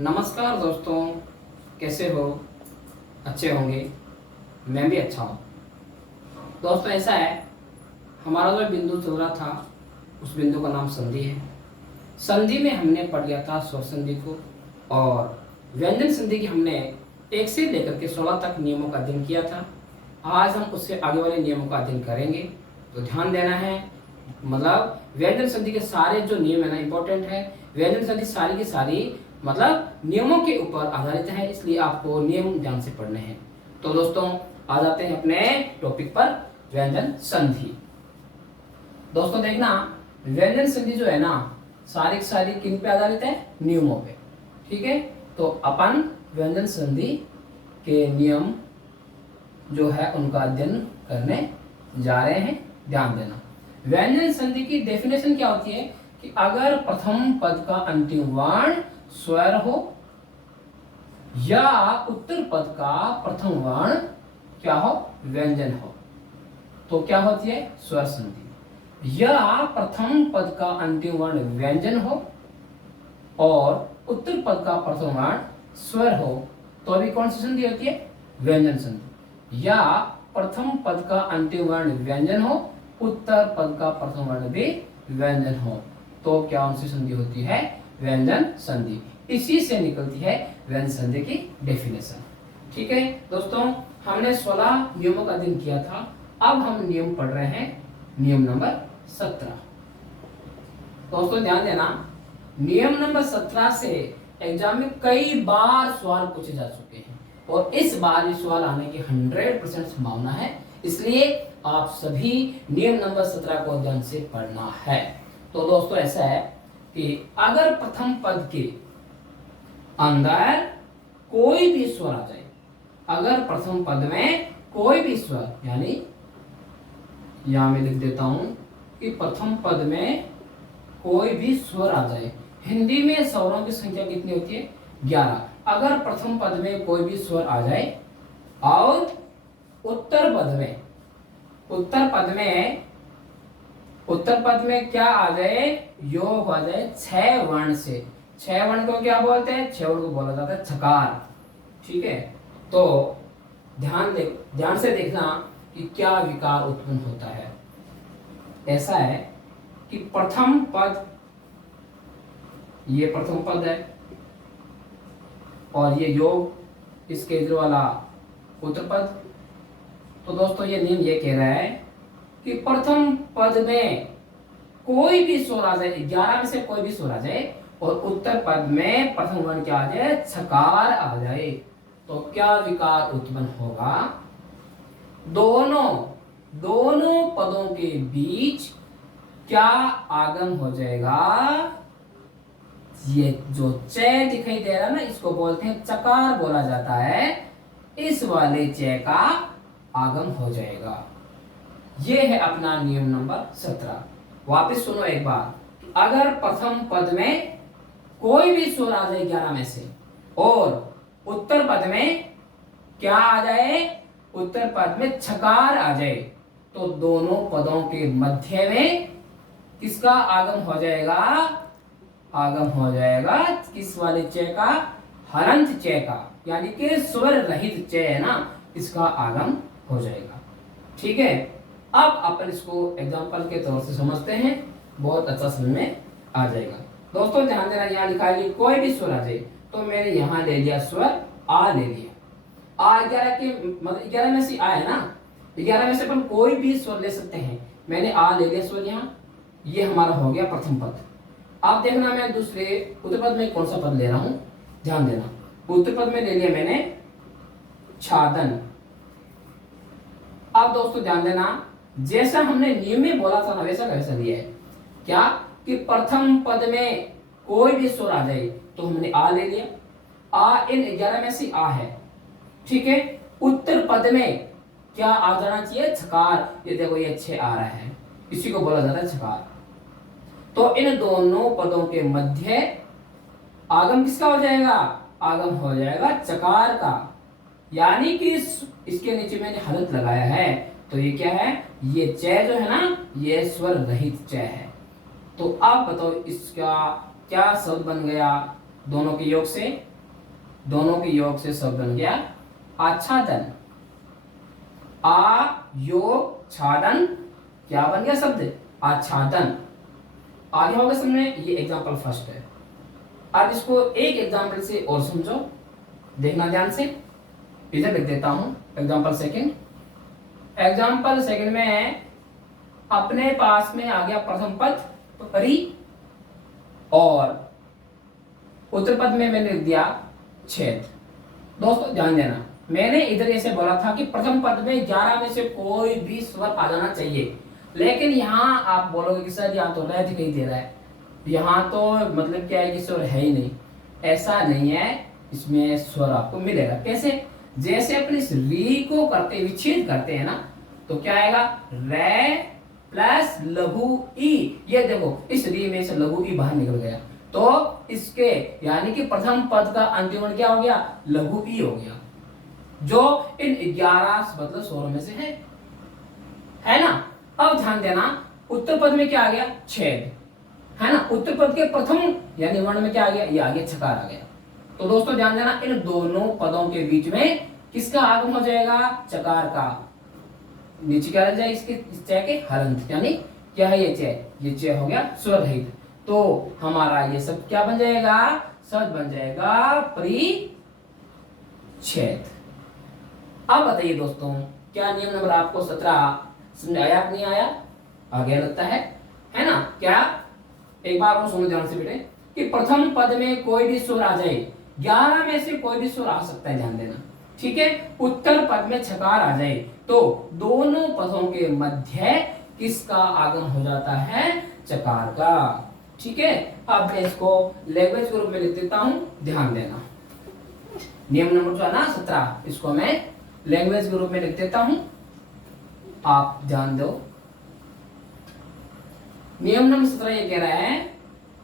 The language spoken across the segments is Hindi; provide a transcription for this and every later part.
नमस्कार दोस्तों, कैसे हो? अच्छे होंगे। मैं भी अच्छा हूँ। दोस्तों ऐसा है, हमारा जो बिंदु चल रहा था उस बिंदु का नाम संधि है। संधि में हमने पढ़ लिया था स्वर संधि को, और व्यंजन संधि की हमने 1 से लेकर के 16 तक नियमों का अध्ययन किया था। आज हम उससे आगे वाले नियमों का अध्ययन करेंगे, तो ध्यान देना है। मतलब व्यंजन संधि के सारे जो नियम है ना, इंपॉर्टेंट है। व्यंजन संधि सारी की सारी मतलब नियमों के ऊपर आधारित है, इसलिए आपको नियम ध्यान से पढ़ने हैं। तो दोस्तों आ जाते हैं अपने टॉपिक पर, व्यंजन संधि। दोस्तों देखना, व्यंजन संधि जो है ना, सारी की सारी किन पे आधारित है? नियमों पे। ठीक है, तो अपन व्यंजन संधि के नियम जो है उनका अध्ययन करने जा रहे हैं। ध्यान देना, व्यंजन संधि की डेफिनेशन क्या होती है कि अगर प्रथम पद का अंतिम वर्ण स्वर हो या उत्तर पद का प्रथम वर्ण क्या हो? व्यंजन हो, तो क्या होती है? स्वर संधि। या प्रथम पद का अंतिम वर्ण व्यंजन हो और उत्तर पद का प्रथम वर्ण स्वर हो, तो अभी कौन सी संधि होती है? व्यंजन संधि। या प्रथम पद का अंतिम वर्ण व्यंजन हो, उत्तर पद का प्रथम वर्ण भी व्यंजन हो, तो क्या उनसे संधि होती है? व्यंजन संधि। इसी से निकलती है व्यंजन संधि की डेफिनेशन। ठीक है दोस्तों, हमने 16 नियमों का अध्ययन किया था। अब हम नियम पढ़ रहे हैं, नियम नंबर 17। दोस्तों ध्यान देना, नियम नंबर 17 से एग्जाम में कई बार सवाल पूछे जा चुके हैं और इस बार ये सवाल आने की 100% संभावना है, इसलिए आप सभी नियम नंबर 17 को ध्यान से पढ़ना है। तो दोस्तों ऐसा है कि अगर प्रथम पद के अंदर कोई भी स्वर आ जाए, अगर प्रथम पद में कोई भी स्वर, यानी यहां मैं लिख देता हूं कि प्रथम पद में कोई भी स्वर आ जाए। हिंदी में स्वरों की संख्या कितनी होती है? 11। अगर प्रथम पद में कोई भी स्वर आ जाए और उत्तर पद में क्या आ जाए? योग आ जाए 6 वर्ण से। 6 वर्ण को क्या बोलते हैं? 6 वर्ण को बोला जाता है छकार। ठीक है, तो ध्यान से देखना कि क्या विकार उत्पन्न होता है। ऐसा है कि प्रथम पद, ये प्रथम पद है और ये योग इसके इधर वाला उत्तर पद। तो दोस्तों ये नियम ये कह रहा है कि प्रथम पद में कोई भी स्वर आ जाए, 11 में से कोई भी स्वर आ जाए और उत्तर पद में प्रथम वर्ण क्या आ जाए? छकार आ जाए, तो क्या विकार उत्पन्न होगा? दोनों पदों के बीच क्या आगम हो जाएगा? ये जो चय दिखाई दे रहा है ना, इसको बोलते हैं चकार बोला जाता है। इस वाले चय का आगम हो जाएगा। ये है अपना नियम नंबर 17। वापस सुनो एक बार, अगर प्रथम पद में कोई भी स्वर आ जाए 11 में से और उत्तर पद में क्या आ जाए? उत्तर पद में छकार आ जाए, तो दोनों पदों के मध्य में किसका आगम हो जाएगा? आगम हो जाएगा किस वाले चय का? हलंत चय का, यानी कि स्वर रहित चय है ना, इसका आगम हो जाएगा। ठीक है, अब अपन इसको एग्जांपल के तौर से समझते हैं, बहुत अच्छा समझ में आ जाएगा। दोस्तों ध्यान देना, यहाँ लिखा है कि कोई भी स्वर आ जाए, तो मैंने यहाँ ले लिया स्वर आ ले लिया। आ 11 के मतलब 11 में से आ है ना, 11 में से अपन कोई भी स्वर ले सकते हैं। मैंने आ ले लिया स्वर यहाँ, ये हमारा हो गया प्रथम पद। अब देखना मैं दूसरे उत्तर पद में कौन सा पद ले रहा हूं, ध्यान देना। उत्तर पद में ले लिया मैंने छादन। अब दोस्तों ध्यान देना, जैसा हमने नियम में बोला था ना, वैसा कैसा लिया है क्या? कि प्रथम पद में कोई भी स्वर आ जाए, तो हमने आ ले लिया। आ इन 11 में से आ है। ठीक है, उत्तर पद में क्या आ जाना चाहिए? छकार। ये देखो ये 6 आ रहा है, इसी को बोला जाता है छकार। तो इन दोनों पदों के मध्य आगम किसका हो जाएगा? आगम हो जाएगा चकार का, यानी कि इसके नीचे मैंने हलंत लगाया है, तो ये क्या है? ये चय जो है ना, ये स्वर रहित चय है। तो आप बताओ इसका क्या शब्द बन गया? दोनों के योग से शब्द बन गया आच्छादन। आ योग छादन क्या बन गया शब्द आच्छादन। आगे होगा समझ में, ये एग्जाम्पल फर्स्ट है। अब इसको एक एग्जाम्पल से और समझो, देखना ध्यान से। इधर लिख देता हूं एग्जाम्पल सेकंड। एग्जाम्पल सेकंड में अपने पास में आ गया प्रथम पद परी और उत्तर पद में मैंने लिख दिया छेद। दोस्तों ध्यान देना, मैंने इधर ऐसे बोला था कि प्रथम पद में 11 में से कोई भी स्वर आ जाना चाहिए, लेकिन यहाँ आप बोलोगे कि सर यहाँ तो रह दिखाई दे रहा है, यहाँ तो मतलब क्या है कि स्वर है ही नहीं। ऐसा नहीं है, इसमें स्वर आपको मिलेगा। कैसे? जैसे अपने इस री को करते विच्छेद करते हैं ना, तो क्या आएगा रे प्लस लघु ई। ये देखो इस री में से लघु ई बाहर निकल गया, तो इसके यानी कि प्रथम पद का अंतिम वर्ण क्या हो गया लघु ई हो गया, जो इन 11 मतलब स्वरों में से है ना। अब ध्यान देना, उत्तर पद में क्या आ गया छेद, है ना। उत्तर पद के प्रथम यानी वर्ण में क्या आ गया, ये आ गया छकार आ गया। तो दोस्तों ध्यान देना, इन दोनों पदों के बीच में किसका आगम हो जाएगा चकार का। नीचे क्या लग जाए इसके चय के हलंत, यानी क्या है ये चय हो गया स्वर रहित। तो हमारा ये सब क्या बन जाएगा, शब्द बन जाएगा परिच्छेद। अब बताइए दोस्तों, क्या नियम नंबर आपको 17 समझ आया नहीं आया? आ गया लगता है ना। क्या एक बार और सुनो ध्यान से बेटे, कि प्रथम पद में कोई भी स्वर आ जाए, 11 में से कोई भी स्वर आ सकता है, ध्यान देना, ठीक है। उत्तर पद में छकार आ जाए तो दोनों पदों के मध्य किसका आगम हो जाता है चकार का, ठीक है। अब मैं इसको लैंग्वेज के रूप में लिख देता हूं, ध्यान देना। नियम नंबर जो है ना 17, इसको मैं लैंग्वेज के रूप में लिख देता हूं, आप ध्यान दो। नियम नंबर 17 ये कह रहा है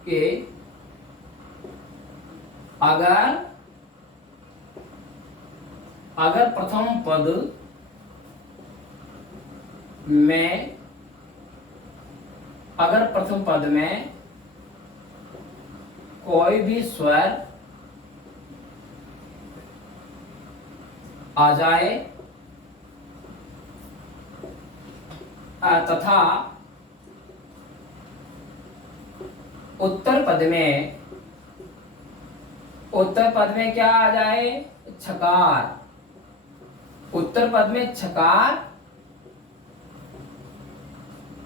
कि अगर प्रथम पद में कोई भी स्वर आ जाए तथा उत्तर पद में क्या आ जाए छकार, उत्तर पद में छकार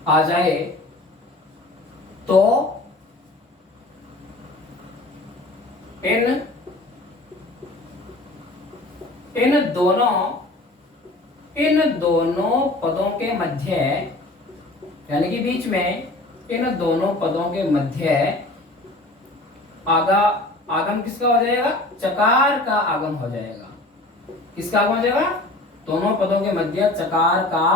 आ जाए तो इन दोनों पदों के मध्य यानी कि बीच में इन दोनों पदों के मध्य आगम किसका हो जाएगा चकार का आगम हो जाएगा। किसका आगम हो जाएगा? दोनों पदों के मध्य चकार का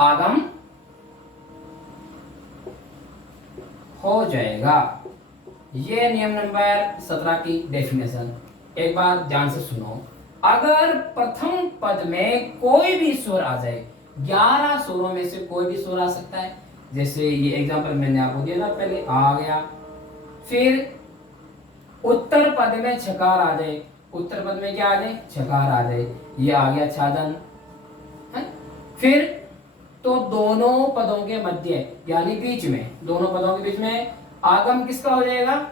आगम हो जाएगा। ये नियम नंबर 17 की डेफिनेशन। एक बार ध्यान से सुनो, अगर प्रथम पद में कोई भी स्वर आ जाए, 11 स्वरों में से कोई भी स्वर आ सकता है, जैसे ये एग्जांपल मैंने आपको दिया ना, पहले आ गया, फिर उत्तर पद में छकार आ जाए, उत्तर पद में क्या आ जाए छकार आ जाए, ये आ गया छादन है। फिर तो दोनों पदों के मध्य यानी बीच में, दोनों पदों के बीच में आगम किसका हो जाएगा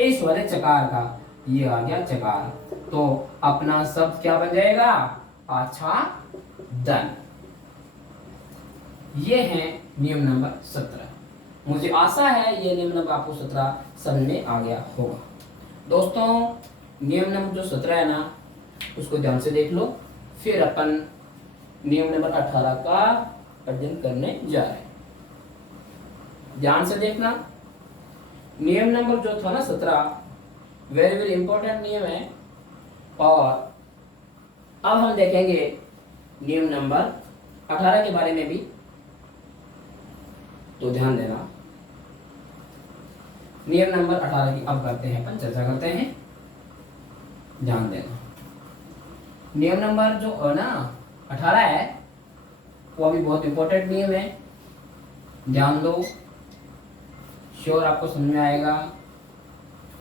इस वाले चकार का, ये आ गया चकार। तो अपना शब्द क्या बन जाएगा आच्छादन। ये है नियम नंबर 17। मुझे आशा है ये नियम नंबर आपको 17 समझ में आ गया होगा। दोस्तों नियम नंबर जो 17 है ना, उसको ध्यान से देख लो, फिर अपन नियम नंबर 18 का अध्ययन करने जा रहे हैं। ध्यान से देखना, नियम नंबर जो था ना 17 वेरी वेरी इंपॉर्टेंट नियम है। और अब हम देखेंगे नियम नंबर 18 के बारे में भी, तो ध्यान देना। नियम नंबर 18 की अब करते हैं, अपन चर्चा करते हैं, ध्यान देना। नियम नंबर जो ना 18 है वो अभी बहुत इंपॉर्टेंट नियम है, ध्यान दो, श्योर आपको समझ में आएगा।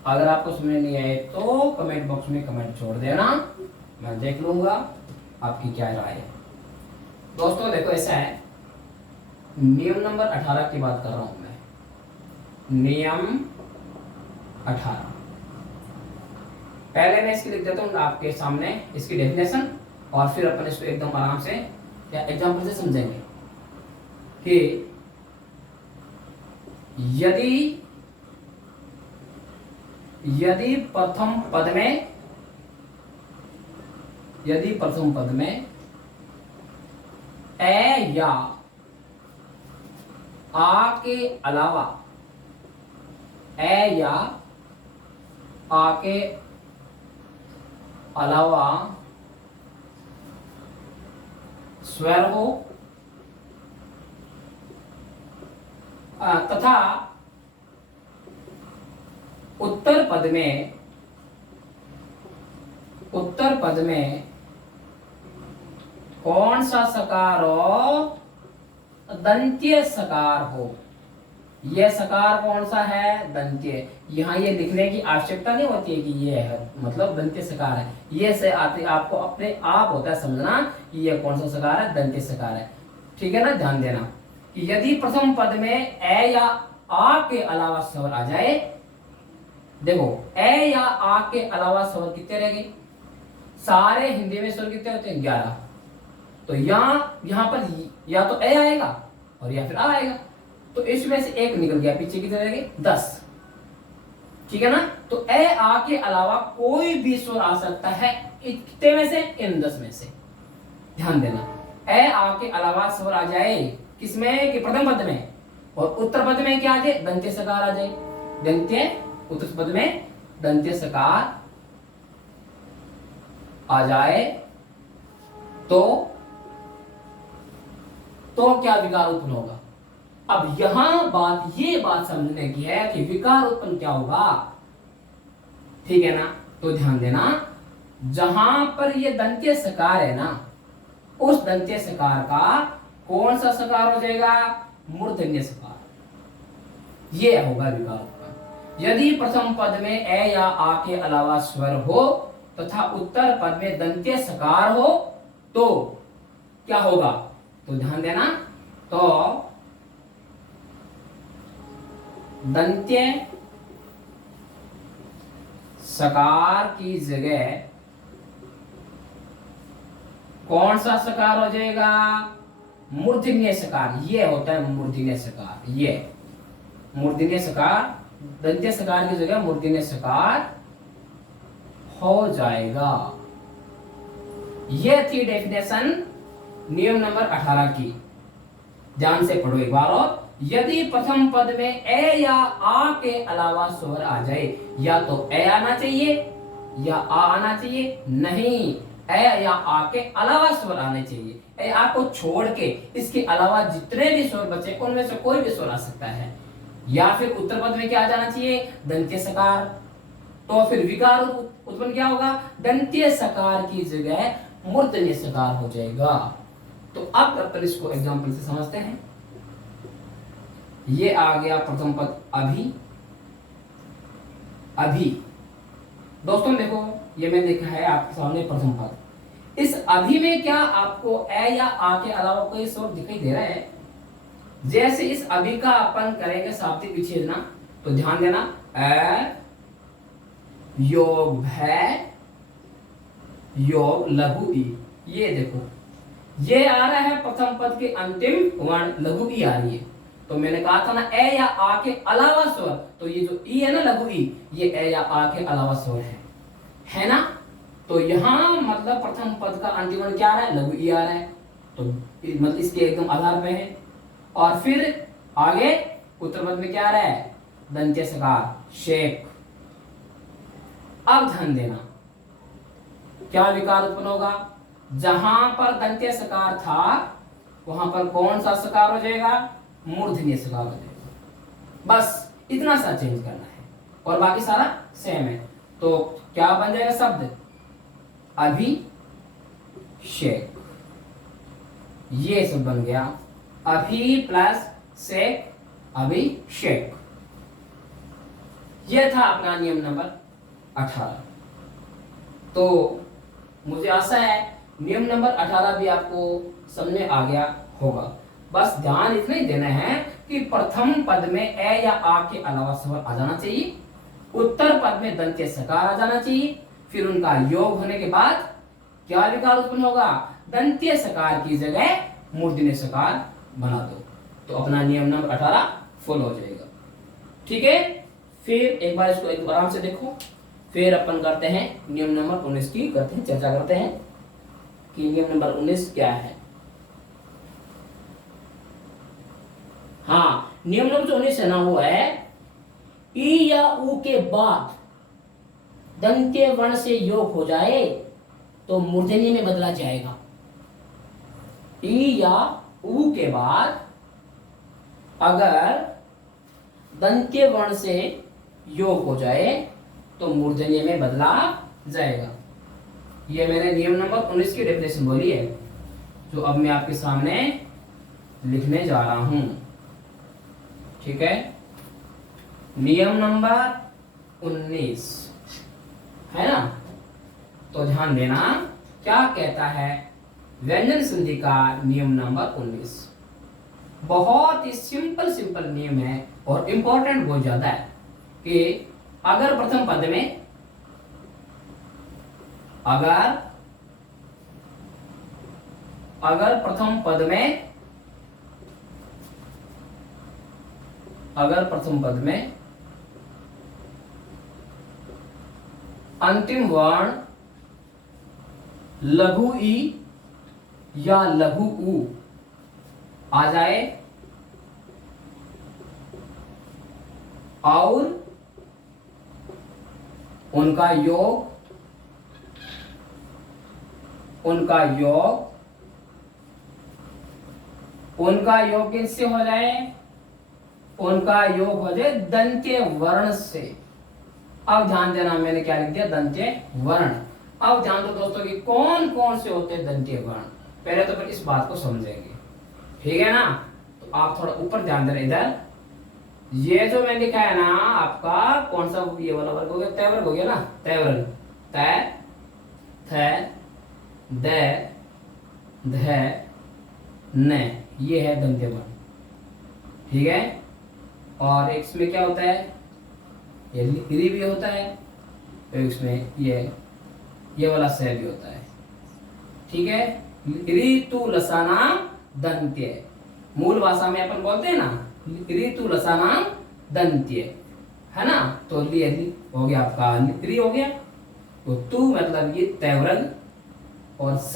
अगर आपको समझ नहीं आए तो कमेंट बॉक्स में कमेंट छोड़ देना, मैं देख लूंगा आपकी क्या राय है। दोस्तों देखो ऐसा है, नियम नंबर 18 की बात कर रहा हूं मैं। नियम 18, पहले मैं इसकी लिख देता हूँ आपके सामने इसकी डेफिनेशन, और फिर अपन इसको एकदम आराम से या एग्जाम्पल से समझेंगे कि यदि प्रथम पद में ए या आ के अलावा स्वर हो तथा उत्तर पद में कौन सा सकार हो? दंत्य सकार हो। यह सकार कौन सा है? दंत्य। यहाँ ये लिखने की आवश्यकता नहीं होती है कि ये है मतलब दंत्य सकार है, ये से आते आपको अपने आप होता है समझना कि ये कौन सा सकार है, दंत्य सकार है। ठीक है ना, ध्यान देना कि यदि प्रथम पद में ए या आ के अलावा स्वर आ जाए, देखो ए या आ के अलावा स्वर कितने रह गए? सारे हिंदी में स्वर कितने होते हैं? 11। तो यहाँ पर या तो ए आएगा और या फिर आ आएगा, तो इसमें से एक निकल गया, पीछे कितने रह गए? 10। ठीक है ना, तो ए आ के अलावा कोई भी स्वर आ सकता है कितने में से? इन 10 में से। ध्यान देना, ए आ के अलावा स्वर आ जाए किसमें? कि प्रथम पद में, और उत्तर पद में क्या आ जाए? दंत्य सकार आ जाए। उत्तर पद में दंत्य सकार आ जाए तो क्या विकार उत्पन्न होगा? अब यहां ये बात समझने की है कि विकार उत्पन्न क्या होगा। ठीक है ना, तो ध्यान देना, जहां पर ये दंत्य सकार है ना, उस दंत्य सकार का कौन सा सकार हो जाएगा? मूर्धन्य सकार। ये होगा विकार उत्पन्न। यदि प्रथम पद में ए या आ के अलावा स्वर हो तथा उत्तर पद में दंत्य सकार हो तो क्या होगा? तो ध्यान देना, तो दंत्य सकार की जगह कौन सा सकार हो जाएगा? मूर्धन्य सकार। ये होता है मूर्धन्य सकार। ये मूर्धन्य सकार, दंत्य सकार की जगह मूर्धन्य सकार हो जाएगा। ये थी डेफिनेशन नियम नंबर 18 की। ध्यान से पढ़ो एक बार और। यदि प्रथम पद में ए या आ के अलावा स्वर आ जाए, या तो ए आना चाहिए या आ आना चाहिए, नहीं, ए या आ के अलावा स्वर आने चाहिए। ए आ को छोड़ के इसके अलावा जितने भी स्वर बचे उनमें से कोई भी स्वर आ सकता है। या फिर उत्तर पद में क्या आ जाना चाहिए? दंत्य सकार। तो फिर विकार उत्पन्न क्या होगा? दंत्य सकार की जगह मूर्धन्य सकार हो जाएगा। तो अब अपन इसको एग्जाम्पल से समझते हैं। ये आ गया प्रथम पद अभी। दोस्तों देखो, ये मैंने लिखा है आपके सामने प्रथम पद। इस अभी में क्या आपको ए या आ के अलावा कोई स्वर दिखाई दे रहा है? जैसे इस अभी का अपन करेंगे शाब्दिक विच्छेदना, तो ध्यान देना, ए योग भय योग लघु ई। ये देखो, ये आ रहा है प्रथम पद के अंतिम वर्ण लघु ई आ रही है। तो मैंने कहा था ना, ए या आ के अलावा स्वर, तो ये जो ई है ना लघु ई, ये ए या आ के अलावा स्वर है ना। तो यहां मतलब प्रथम पद का अंतिम वर्ण क्या आ रहा है? लघु ई आ रहा है। तो मतलब इसके एकदम आधार पे है। और फिर आगे उत्तर पद में क्या आ रहा है? दंत्य सकार शेख। अब ध्यान देना, क्या विकार उत्पन्न होगा? जहां पर दंत्य सकार था वहां पर कौन सा सकार हो जाएगा? मूर्धन्य सकार हो जाएगा। बस इतना सा चेंज करना है और बाकी सारा सेम है। तो क्या बन जाएगा शब्द? अभिषेक। ये सब बन गया, अभी प्लस शेख, अभिषेक। यह था अपना नियम नंबर 18। तो मुझे आशा है नियम नंबर 18 भी आपको समझ में आ गया होगा। बस ध्यान इतना ही देना है कि प्रथम पद में ए या आ के अलावा स्वर आ जाना चाहिए, उत्तर पद में दंत्य सकार आ जाना चाहिए, फिर उनका योग होने के बाद क्या विकार उत्पन्न होगा, दंत्य सकार की जगह मूर्धन्य सकार बना दो, तो अपना नियम नंबर 18 फुल हो जाएगा। ठीक है, फिर एक बार इसको एक आराम से देखो, फिर अपन करते हैं नियम नंबर 19 की चर्चा करते हैं कि नियम नंबर 19 क्या है। हाँ, नियम नंबर 19 है ना, वो है ई या ऊ के बाद दंत्य वर्ण से योग हो जाए तो मूर्धन्य में बदला जाएगा। ई या ऊ के बाद अगर दंत्य वर्ण से योग हो जाए तो मूर्धन्य में बदला जाएगा। ये मैंने नियम नंबर 19 की डेफिनेशन बोली है, जो अब मैं आपके सामने लिखने जा रहा हूं। ठीक है, नियम नंबर 19 है ना, तो ध्यान देना क्या कहता है व्यंजन संधि का नियम नंबर 19। बहुत ही सिंपल नियम है और इंपॉर्टेंट बहुत ज्यादा है कि अगर प्रथम पद में अगर प्रथम पद में अंतिम वर्ण लघु ई या लघु ऊ आ जाए और उनका योग किससे हो जाए, उनका योग हो जाए दंत्य वर्ण से। अब ध्यान देना, मैंने क्या लिख दिया, दंत्य वर्ण। अब ध्यान दो दोस्तों कि कौन कौन से होते हैं दंत्य वर्ण, पहले तो फिर इस बात को समझेंगे। ठीक है ना, तो आप थोड़ा ऊपर ध्यान देना। इधर ये जो मैंने लिखा है ना आपका, कौन सा ये वाला वर्ग हो गया, तय वर्ग हो गया ना, तय वर्ग, तय थ द ध न, ये है दंत्य वर्ण। ठीक है, और इसमें क्या होता है, ये रि भी होता है, तो इसमें ये वाला स भी होता है। ठीक है, ऋतु लसानाम दंत्य, मूल भाषा में अपन बोलते हैं ना ऋतु लसानाम दंत्य, है ना, तो ये हो गया आपका रि हो गया, तो तू मतलब ये तैवरग और स,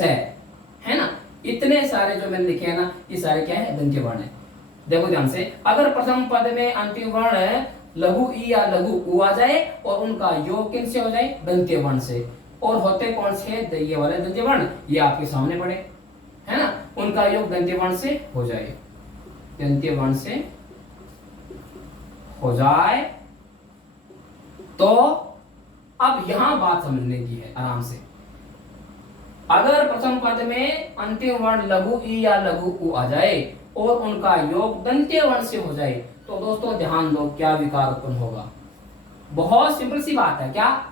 है ना। इतने सारे जो मैंने लिखे हैं ना, ये सारे क्या है, दंत्य वर्ण है। देखो ध्यान से, अगर प्रथम पद में अंतिम वर्ण लघु ई या लघु उ आ जाए और उनका योग किन से हो जाए, दंत्य वर्ण से, और होते कौन से, ये वाले दंत्य वर्ण, ये आपके सामने पड़े, है ना, उनका योग दंत्य वर्ण से हो जाए, दंत्य वर्ण से हो जाए। तो अब यहां बात समझने की है आराम से, अगर प्रथम पद में अंतिम वर्ण लघु ई या लघु उ आ जाए और उनका योग दंत्य वर्ण से हो जाए, तो दोस्तों ध्यान दो क्या विकार उत्पन्न होगा। बहुत सिंपल सी बात है, क्या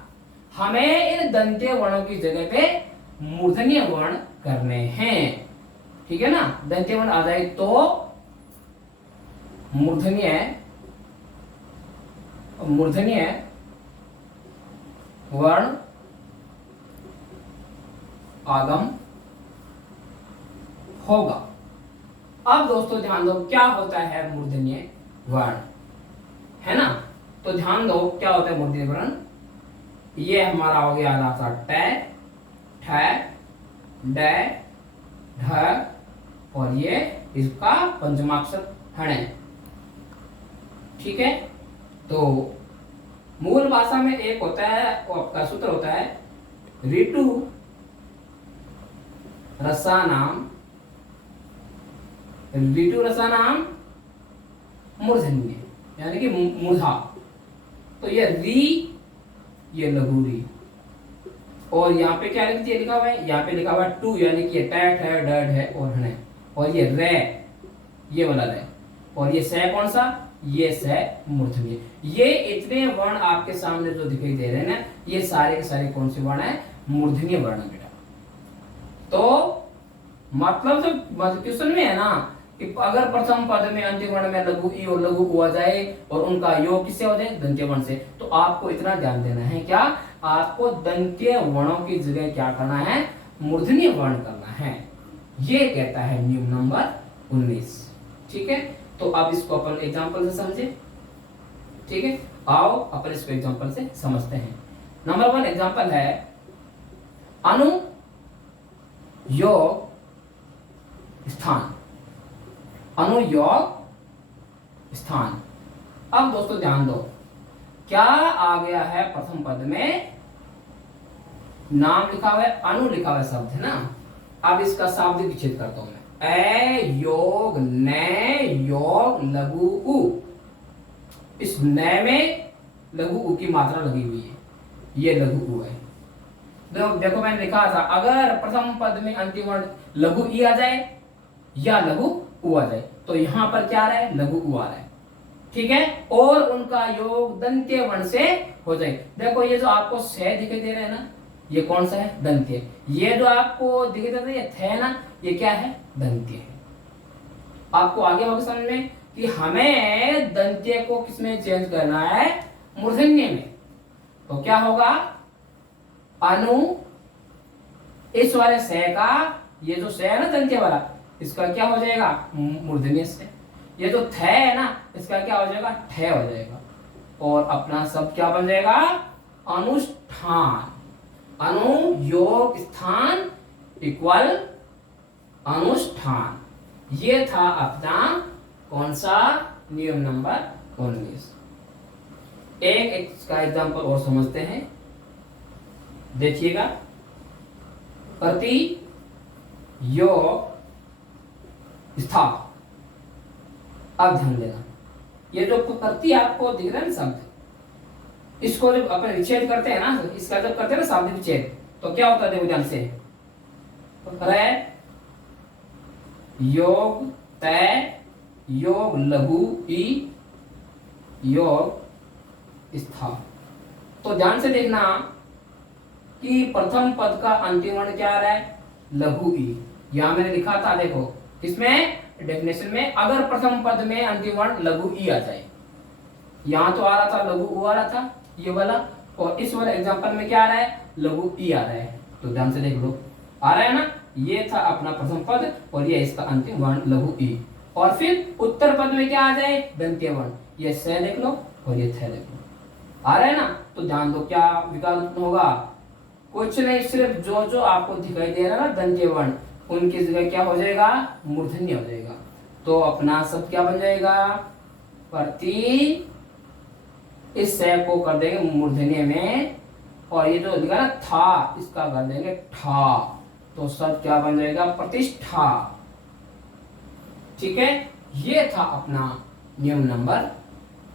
हमें इन दंत्य वर्णों की जगह पे मूर्धन्य वर्ण करने हैं। ठीक है ना, दंत्य वर्ण आ जाए तो मूर्धन्य वर्ण आगम होगा। अब दोस्तों ध्यान दो क्या होता है मूर्धन्य वर्ण, है ना, तो ध्यान दो क्या होता है मूर्धन्य वर्ण। ये हमारा हो गया रास्ता ट, ठ, ड, ढ, और ये इसका पंचमाक्षर हण है। ठीक है, तो मूल भाषा में एक होता है, वो आपका सूत्र होता है ऋतु रसानाम मूर्धन्य, यानी कि मूर्धा। तो ये री, ये लघु री, और यहाँ पे क्या लिखा हुआ है, यहाँ पे लिखा हुआ है टू, यानी कि ये टैट है, डड है और हण है, और ये रे, ये वाला रे, और ये से कौन सा, ये स मूर्धन्य। ये इतने वर्ण आपके सामने जो दिखाई दे रहे हैं ना, ये सारे के सारे कौन से वर्ण है? मूर्धन्य वर्ण बेटा। तो मतलब जो क्वेश्चन में है ना कि अगर प्रथम पद में अंतिम वर्ण में लघु ई और लघु उ आ जाए और उनका योग किससे हो जाए? दंत्य वर्ण से, तो आपको इतना ध्यान देना है, क्या आपको दंत्य वर्णों की जगह क्या करना है? मूर्धन्य वर्ण करना है। ये कहता है नियम नंबर 19। ठीक है, तो अब इसको अपन एग्जांपल से समझे। ठीक है, आओ अपन इसको एग्जांपल से समझते हैं। नंबर 1 एग्जांपल है अनु योग स्थान। अनुयोग स्थान। अब दोस्तों ध्यान दो, क्या आ गया है प्रथम पद में? नाम लिखा हुआ है, अनु लिखा हुआ है, शब्द है ना। अब इसका शाब्दिक विच्छेद करता हूं मैं। ए योग न योग लघु उ। इस न में लघु उ की मात्रा लगी हुई है, ये लघु उ है। देखो मैंने लिखा था अगर प्रथम पद में अंतिम वर्ण लघु ई आ जाए या लघु उ आ जाए, तो यहां पर क्या आ रहा है? लघु उ आ रहा है। ठीक है, और उनका योग दंत्य वर्ण से हो जाए। देखो ये जो आपको से दिखाई दे रहा है ना, ये कौन सा है? दंत्य। ये जो आपको दिखाई दे रहा है ये थे ना, ये क्या है? दंत्य है। आपको आगे होगा समझ में कि हमें दंत्य को किसमें चेंज करना है? मूर्धन्य में। तो क्या होगा? अनु इस वाले से का, ये जो से है ना दंत्य वाला, इसका क्या हो जाएगा? मूर्धन्य से। ये जो थे है ना, इसका क्या हो जाएगा? ठे हो जाएगा। और अपना शब्द क्या बन जाएगा? अनुष्ठान। अनु योग स्थान इक्वल अनुष्ठान। ये था अपना कौन सा? नियम नंबर 19। एक इसका एग्जांपल और समझते हैं, देखिएगा। प्रति योग स्था। अब ध्यान देना, ये जो प्रति आपको दिख रहा है ना शब्द, इसको जब अपन विच्छेद करते हैं ना, इसका जब करते हैं ना शाब्दिक विच्छेद, तो क्या होता है? देखो ध्यान से, रे योग तय योग लघु ई योग स्था। तो ध्यान से देखना कि प्रथम पद का अंतिम वर्ण क्या आ रहा है? लघु ई। यहां मैंने लिखा था, देखो इसमें डेफिनेशन में, अगर प्रथम पद में अंतिम वर्ण लघु ई आ जाए, यहां तो आ रहा था लघु उ आ रहा था ये वाला, और इस वाले एग्जांपल में क्या आ रहा है? लघु ई आ रहा है। तो ध्यान से देख लो, आ रहा है ना, ये था अपना प्रथम पद और ये इसका अंतिम वर्ण लघु ई। और फिर उत्तर पद में क्या आ जाए? दंत्य वर्ण। ये से देख लो और ये थे देख लो, आ रहा है ना। तो ध्यान दो, क्या विकल्प उत्पन्न होगा? कुछ नहीं, सिर्फ जो जो आपको दिखाई दे रहा है ना दंत्य वर्ण, उनकी जगह क्या हो जाएगा? मूर्धन्य हो जाएगा। तो अपना शब्द क्या बन जाएगा? प्रति, इस से को कर देंगे मूर्धन्य में, और ये जो लिखा ना था, इसका कर देंगे ठा। तो शब्द क्या बन जाएगा? प्रतिष्ठा। ठीक है, ये था अपना नियम नंबर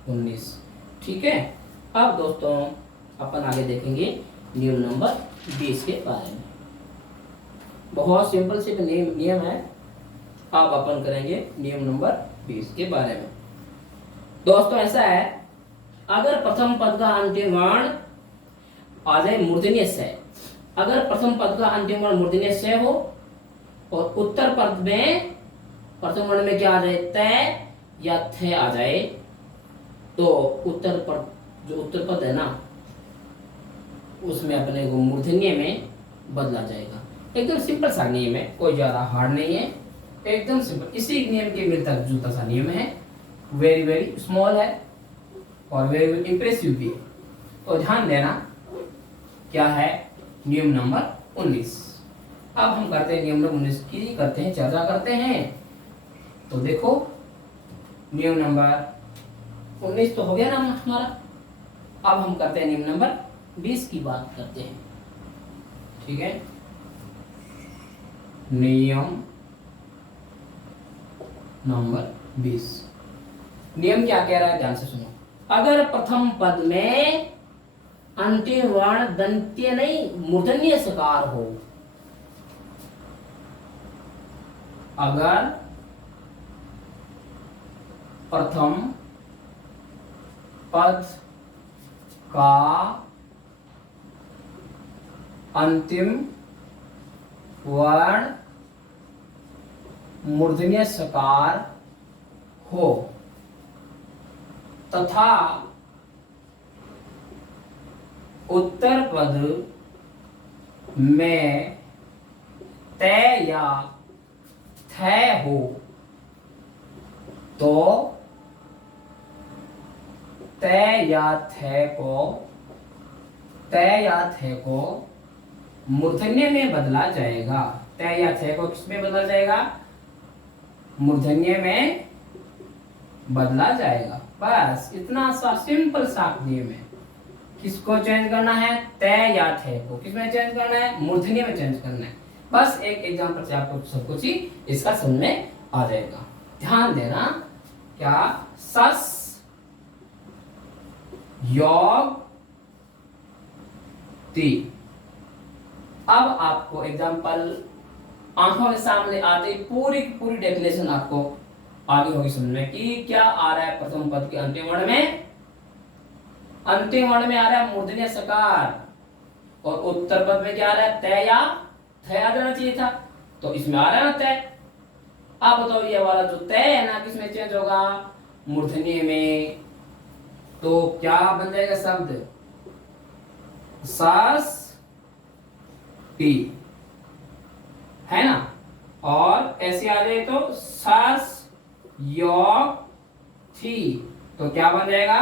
19। ठीक है, अब दोस्तों अपन आगे देखेंगे नियम नंबर 20 के बारे में। बहुत सिंपल से नियम है। अब अपन करेंगे नियम नंबर 20 के बारे में। दोस्तों ऐसा है, अगर प्रथम पद का अंतिम वर्ण आ जाए मूर्धन्य से, अगर प्रथम पद का अंतिम वर्ण मूर्धन्य से हो और उत्तर पद में प्रथम वर्ण में क्या आ जाए? तय या थे आ जाए, तो उत्तर पद, जो उत्तर पद है ना, उसमें अपने को मूर्धन्य में बदला जाएगा। एकदम सिंपल सा नियम है, कोई ज्यादा हार्ड नहीं है, एकदम सिंपल। इसी नियम के मिलता जुलता सा नियम है, वेरी वेरी स्मॉल है और वेरी वेरी इंप्रेसिव भी है। तो ध्यान देना, क्या है? नियम नंबर 19। अब हम करते हैं नियम नंबर 19 की करते हैं, चर्चा करते हैं। तो देखो नियम नंबर 19 तो हो गया ना हमारा। अब हम करते हैं नियम नंबर 20 की बात करते हैं। ठीक है, नियम नंबर 20। नियम क्या कह रहा है? ध्यान से सुनो। अगर प्रथम पद में अंतिम वर्ण दंत्य नहीं मूर्धन्य सकार हो, अगर प्रथम पद का अंतिम वर्ण मूर्धन्य सकार हो तथा उत्तर पद में तय या थय हो तो तय या थे को मूर्धन्य में बदला जाएगा। तय या थे को किस में बदला जाएगा? मूर्धन्य में बदला जाएगा। बस इतना सा सिंपल सा नियम है। किसको चेंज करना है? तय या थे को किसमें चेंज करना है? मूर्धन्य में चेंज करना है। बस एक एग्जांपल से आपको सब कुछ ही इसका समझ में आ जाएगा। ध्यान देना, क्या सस योग ती। अब आपको एग्जांपल आंखों के सामने आते ही पूरी पूरी डेफिनेशन आपको आगे होगी समझ में कि क्या आ रहा है। प्रथम पद के अंतिम वर्ण में आ रहा है मूर्धन्य सकार और उत्तर पद में क्या आ रहा है? तय या थे आ जाना चाहिए था, तो इसमें आ रहा है ना तय। अब बताओ ये वाला जो तय है ना किसमें चेंज होगा? मूर्धन्य में। तो क्या बन जाएगा शब्द? सस टी, है ना। और ऐसे आ जाए तो सस योग थी, तो क्या बन जाएगा?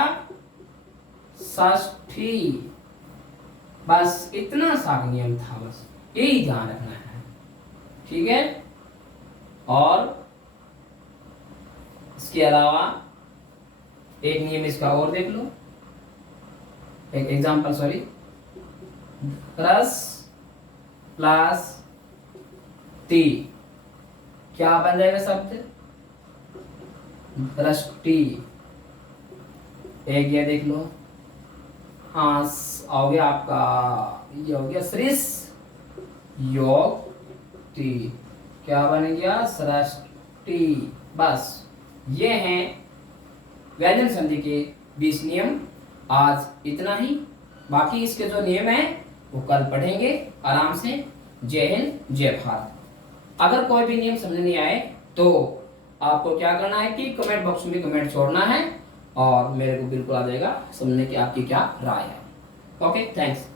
षष्ठी। बस इतना सा नियम था, बस यही ध्यान रखना है, ठीक है। और इसके अलावा एक नियम इसका और देख लो, एक एग्जांपल, सॉरी। रस प्लस टी क्या बन जाएगा शब्द? दृष्टि। एक ये देख लो, हाँ हो गया आपका, ये हो गया सृस योग टी, क्या बन गया? सृष्टि। बस ये हैं व्यंजन संधि के 20 नियम। आज इतना ही, बाकी इसके जो नियम हैं वो कल पढ़ेंगे आराम से। जय हिंद, जय भारत। अगर कोई भी नियम समझ नहीं आए तो आपको क्या करना है कि कमेंट बॉक्स में कमेंट छोड़ना है और मेरे को बिल्कुल आ जाएगा समझने की आपकी क्या राय है। Okay, thanks.